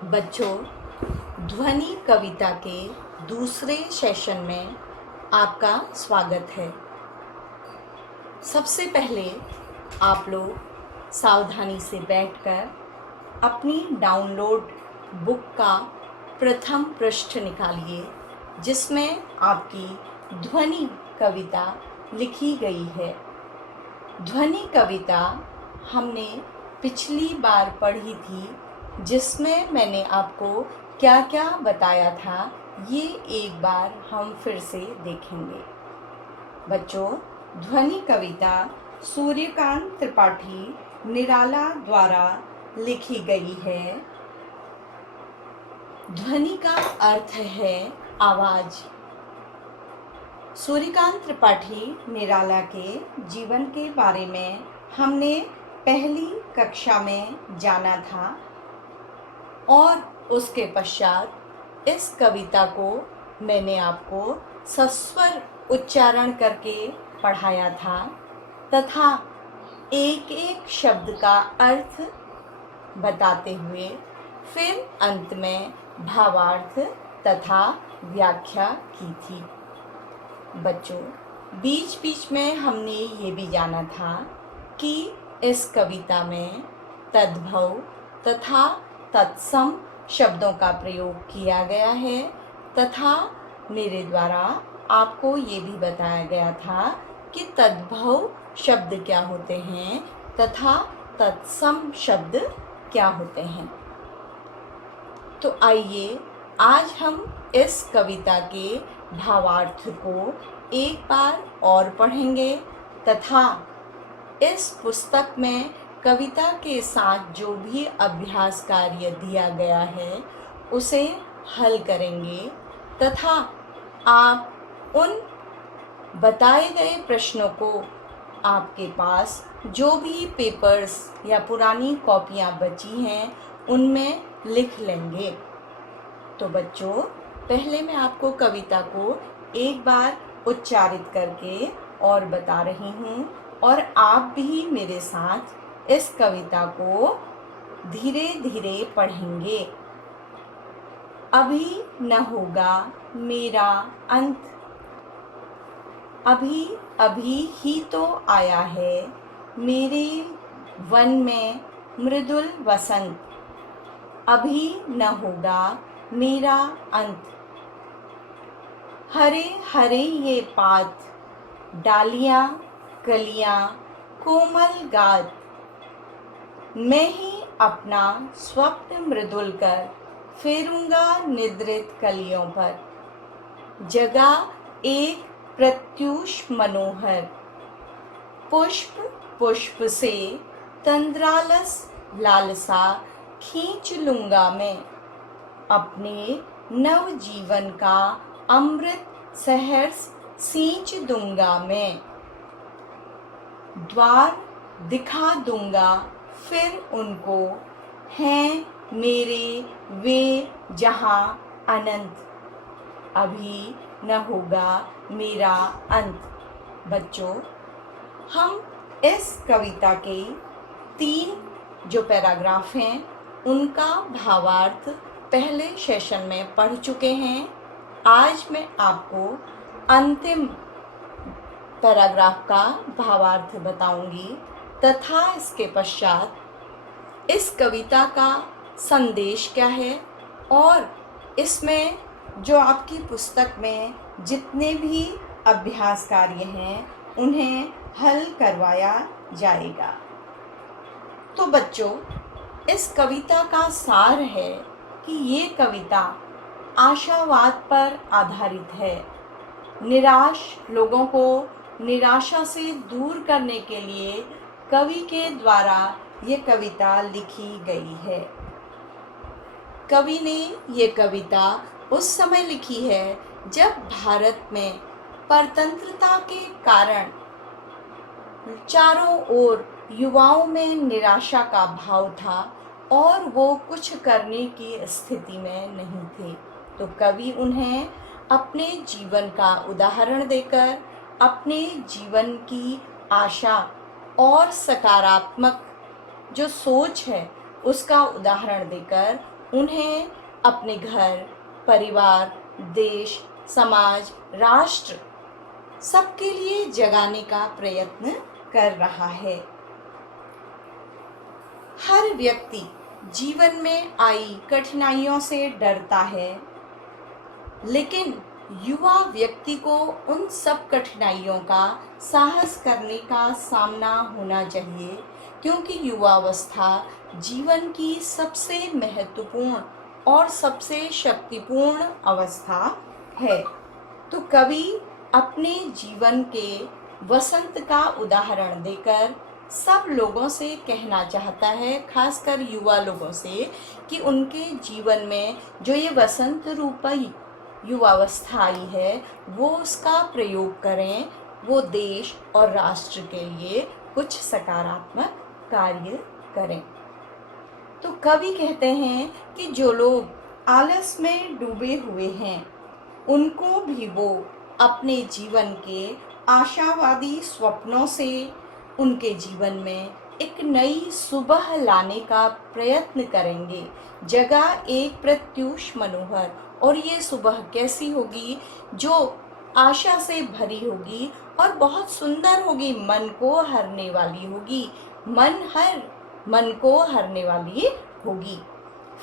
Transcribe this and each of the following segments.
बच्चों, ध्वनि कविता के दूसरे सेशन में आपका स्वागत है। सबसे पहले आप लोग सावधानी से बैठकर अपनी डाउनलोड बुक का प्रथम पृष्ठ निकालिए, जिसमें आपकी ध्वनि कविता लिखी गई है। ध्वनि कविता हमने पिछली बार पढ़ी थी, जिसमें मैंने आपको क्या क्या बताया था, ये एक बार हम फिर से देखेंगे। बच्चों, ध्वनि कविता सूर्यकांत त्रिपाठी निराला द्वारा लिखी गई है। ध्वनि का अर्थ है आवाज़। सूर्यकांत त्रिपाठी निराला के जीवन के बारे में हमने पहली कक्षा में जाना था और उसके पश्चात इस कविता को मैंने आपको सस्वर उच्चारण करके पढ़ाया था तथा एक एक शब्द का अर्थ बताते हुए फिर अंत में भावार्थ तथा व्याख्या की थी। बच्चों, बीच बीच में हमने ये भी जाना था कि इस कविता में तद्भव तथा तत्सम शब्दों का प्रयोग किया गया है तथा मेरे द्वारा आपको ये भी बताया गया था कि तद्भव शब्द क्या होते हैं तथा तत्सम शब्द क्या होते हैं। तो आइए आज हम इस कविता के भावार्थ को एक बार और पढ़ेंगे तथा इस पुस्तक में कविता के साथ जो भी अभ्यास कार्य दिया गया है उसे हल करेंगे तथा आप उन बताए गए प्रश्नों को आपके पास जो भी पेपर्स या पुरानी कॉपियाँ बची हैं उनमें लिख लेंगे। तो बच्चों, पहले मैं आपको कविता को एक बार उच्चारित करके और बता रही हूँ और आप भी मेरे साथ इस कविता को धीरे धीरे पढ़ेंगे। अभी न होगा मेरा अंत, अभी अभी ही तो आया है मेरे वन में मृदुल वसंत, अभी न होगा मेरा अंत। हरे हरे ये पात, डालियाँ कलियाँ कोमल गात, मैं ही अपना स्वप्न मृदुल कर फेरूंगा निद्रित कलियों पर। जगा एक प्रत्यूष मनोहर, पुष्प पुष्प से तंद्रालस लालसा खींच लूंगा मैं, अपने नव जीवन का अमृत सहर्ष सींच दूंगा मैं। द्वार दिखा दूंगा फिर उनको, हैं मेरे वे जहां अनंत, अभी न होगा मेरा अंत। बच्चों, हम इस कविता के 3 जो पैराग्राफ हैं उनका भावार्थ पहले सेशन में पढ़ चुके हैं। आज मैं आपको अंतिम पैराग्राफ का भावार्थ बताऊंगी तथा इसके पश्चात इस कविता का संदेश क्या है और इसमें जो आपकी पुस्तक में जितने भी अभ्यास कार्य हैं उन्हें हल करवाया जाएगा। तो बच्चों, इस कविता का सार है कि ये कविता आशावाद पर आधारित है। निराश लोगों को निराशा से दूर करने के लिए कवि के द्वारा ये कविता लिखी गई है। कवि ने ये कविता उस समय लिखी है जब भारत में परतंत्रता के कारण चारों ओर युवाओं में निराशा का भाव था और वो कुछ करने की स्थिति में नहीं थे। तो कवि उन्हें अपने जीवन का उदाहरण देकर अपने जीवन की आशा और सकारात्मक जो सोच है उसका उदाहरण देकर उन्हें अपने घर, परिवार, देश, समाज, राष्ट्र सबके लिए जगाने का प्रयत्न कर रहा है। हर व्यक्ति जीवन में आई कठिनाइयों से डरता है, लेकिन युवा व्यक्ति को उन सब कठिनाइयों का साहस करने का सामना होना चाहिए, क्योंकि युवावस्था जीवन की सबसे महत्वपूर्ण और सबसे शक्तिपूर्ण अवस्था है। तो कवि अपने जीवन के वसंत का उदाहरण देकर सब लोगों से कहना चाहता है, खासकर युवा लोगों से, कि उनके जीवन में जो ये वसंत रूपी युवावस्था आई है वो उसका प्रयोग करें, वो देश और राष्ट्र के लिए कुछ सकारात्मक कार्य करें। तो कवि कहते हैं कि जो लोग आलस में डूबे हुए हैं उनको भी वो अपने जीवन के आशावादी स्वप्नों से उनके जीवन में एक नई सुबह लाने का प्रयत्न करेंगे। जगह एक प्रत्यूष मनोहर, और ये सुबह कैसी होगी? जो आशा से भरी होगी और बहुत सुंदर होगी, मन को हरने वाली होगी, मन को हरने वाली होगी।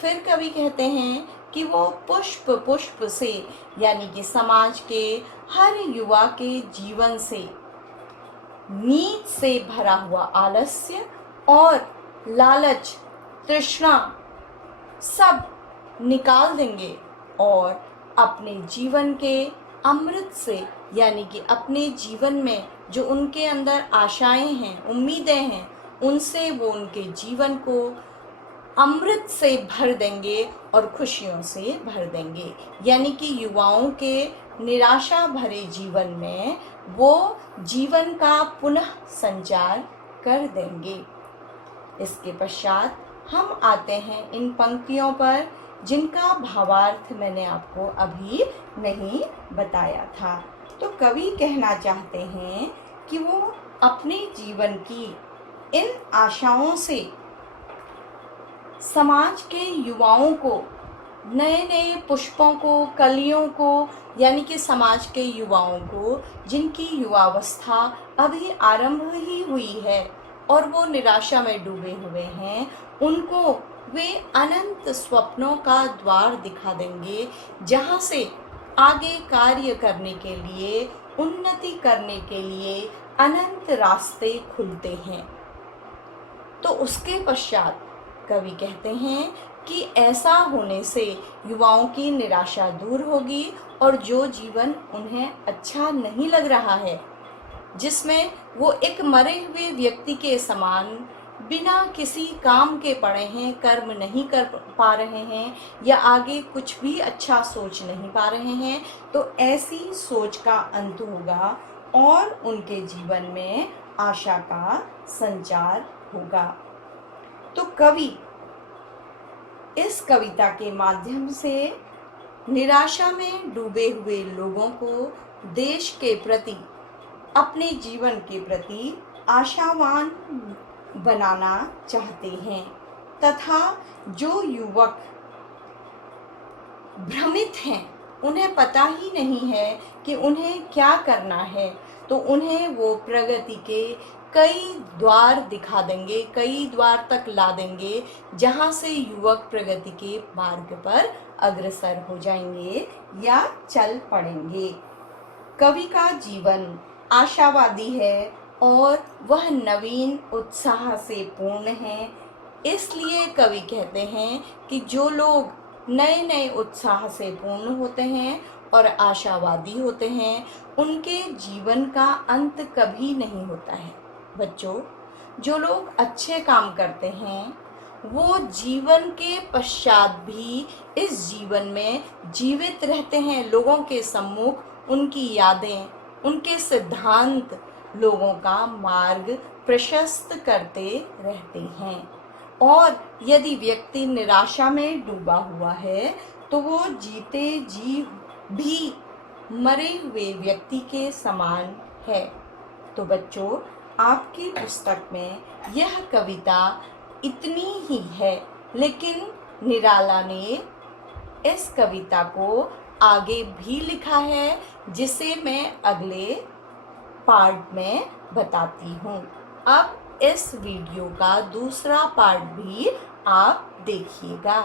फिर कवि कहते हैं कि वो पुष्प पुष्प से, यानी कि समाज के हर युवा के जीवन से नींद से भरा हुआ आलस्य और लालच, तृष्णा सब निकाल देंगे और अपने जीवन के अमृत से, यानी कि अपने जीवन में जो उनके अंदर आशाएं हैं, उम्मीदें हैं, उनसे वो उनके जीवन को अमृत से भर देंगे और खुशियों से भर देंगे। यानी कि युवाओं के निराशा भरे जीवन में वो जीवन का पुनः संचार कर देंगे। इसके पश्चात हम आते हैं इन पंक्तियों पर जिनका भावार्थ मैंने आपको अभी नहीं बताया था। तो कवि कहना चाहते हैं कि वो अपने जीवन की इन आशाओं से समाज के युवाओं को, नए नए पुष्पों को, कलियों को, यानी कि समाज के युवाओं को जिनकी युवावस्था अभी आरंभ ही हुई है और वो निराशा में डूबे हुए हैं, उनको वे अनंत स्वप्नों का द्वार दिखा देंगे, जहाँ से आगे कार्य करने के लिए, उन्नति करने के लिए अनंत रास्ते खुलते हैं। तो उसके पश्चात कवि कहते हैं कि ऐसा होने से युवाओं की निराशा दूर होगी और जो जीवन उन्हें अच्छा नहीं लग रहा है, जिसमें वो एक मरे हुए व्यक्ति के समान बिना किसी काम के पड़े हैं, कर्म नहीं कर पा रहे हैं या आगे कुछ भी अच्छा सोच नहीं पा रहे हैं, तो ऐसी सोच का अंत होगा और उनके जीवन में आशा का संचार होगा। तो कवि इस कविता के माध्यम से निराशा में डूबे हुए लोगों को देश के प्रति, अपने जीवन के प्रति आशावान बनाना चाहते हैं, तथा जो युवक भ्रमित हैं, उन्हें पता ही नहीं है कि उन्हें क्या करना है, तो उन्हें वो प्रगति के कई द्वार दिखा देंगे, कई द्वार तक ला देंगे, जहाँ से युवक प्रगति के मार्ग पर अग्रसर हो जाएंगे या चल पड़ेंगे। कवि का जीवन आशावादी है और वह नवीन उत्साह से पूर्ण है। इसलिए कवि कहते हैं कि जो लोग नए नए उत्साह से पूर्ण होते हैं और आशावादी होते हैं, उनके जीवन का अंत कभी नहीं होता है। बच्चों, जो लोग अच्छे काम करते हैं वो जीवन के पश्चात भी इस जीवन में जीवित रहते हैं। लोगों के सम्मुख उनकी यादें, उनके सिद्धांत लोगों का मार्ग प्रशस्त करते रहते हैं। और यदि व्यक्ति निराशा में डूबा हुआ है तो वो जीते जी भी मरे हुए व्यक्ति के समान है। तो बच्चों, आपकी पुस्तक में यह कविता इतनी ही है, लेकिन निराला ने इस कविता को आगे भी लिखा है, जिसे मैं अगले पार्ट में बताती हूँ। अब इस वीडियो का दूसरा पार्ट भी आप देखिएगा।